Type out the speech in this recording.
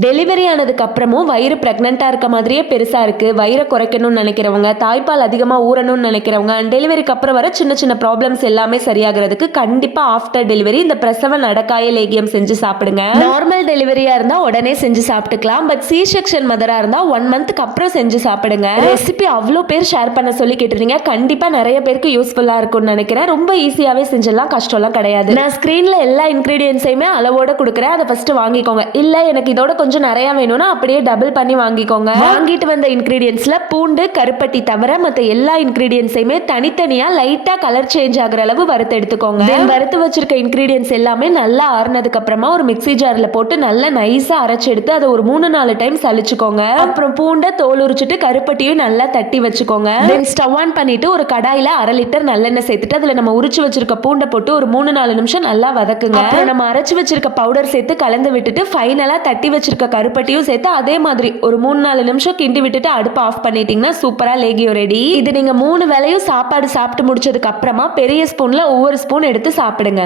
Delivery ஆனதுக்கு அப்புறமும் வயிறு பிரெக்னெண்டா இருக்க மாதிரியே பெருசா இருக்கு, வயிறை குறைக்கணும்னு நினைக்கிறவங்க, தாய்ப்பால் அதிகமா ஊறணும்னு நினைக்கிறவங்க, டெலிவரிக்கு அப்புறம் வர சின்ன சின்ன ப்ராப்ளம்ஸ் எல்லாமே சரியாகிறதுக்கு கண்டிப்பா ஆஃப்டர் டெலிவரி இந்த பிரசவ நடக்காய லேகியம் செஞ்சு சாப்பிடுங்க. நார்மல் டெலிவரியா இருந்தா உடனே செஞ்சு சாப்பிட்டுக்கலாம், பட் சி செக்ஷன் மதரா இருந்தா 1 மந்த்க்கு அப்புறம் செஞ்சு சாப்பிடுங்க. ரெசிபி அவ்வளோ பேர் ஷேர் பண்ண சொல்லி கேட்டிருந்தீங்க, கண்டிப்பா நிறைய பேருக்கு யூஸ்ஃபுல்லா இருக்கும்னு நினைக்கிறேன். ரொம்ப ஈஸியாவே செஞ்சிடலாம், கஷ்டம்லாம் கிடையாது. நான் ஸ்கிரீன்ல எல்லா இன்கிரீடியன்ஸையுமே அளவோட கொடுக்குறேன், அதை ஃபர்ஸ்ட் வாங்கிக்கோங்க. இல்ல எனக்கு இதோட கொஞ்சம் நிறைய வேணும்னா அப்படியே டபுள் பண்ணி வாங்கிக்கோங்க. வாங்கிட்டு வந்த இன்கிரீடியன்ஸ்ல பூண்டு, கருப்பட்டி தவிர மத்த எல்லா இன்கிரீடியன்ஸையுமே தனித்தனியா லைட்டா கலர் சேஞ்ச் ஆகுற அளவு வறுத்து எடுத்துக்கோங்க. வறுத்து வச்சிருக்க இன்கிரீடியன்ஸ் எல்லாமே நல்லா ஆறுனதுக்கு அப்புறமா ஒரு மிக்ஸி ஜார்ல போட்டு நல்லா நைஸா அரைச்சு எடுத்து அதை ஒரு 3-4 டைம் சலிச்சுக்கோங்க. அப்புறம் பூண்டை தோல் உரிச்சிட்டு கருப்பட்டியும் நல்லா தட்டி வச்சுக்கோங்க. தென் ஸ்டவ் ஆன் பண்ணிட்டு ஒரு கடாயில 1/2 லிட்டர் நல்லெண்ணெய் சேர்த்துட்டு அதுல நம்ம உரிச்சு வச்சிருக்க பூண்டை போட்டு ஒரு 3-4 நிமிஷம் நல்லா வதக்குங்க. அப்புறம் நம்ம அரைச்சு வச்சிருக்க பவுடர் சேர்த்து கலந்து விட்டுட்டு ஃபைனலா தட்டி வச்சிருக்க கருப்பட்டியும் சேர்த்து அதே மாதிரி ஒரு 3-4 நிமிஷம் கிண்டி விட்டுட்டு அடுப்பு ஆஃப் பண்ணிட்டீங்கன்னா சூப்பரா லேகியம் ரெடி. இது நீங்க 3 வேளையும் சாப்பாடு சாப்பிட்டு முடிச்சதுக்கு அப்புறமா பெரிய ஸ்பூன்ல ஒவ்வொரு ஸ்பூன் எடுத்து சாப்பிடுங்க.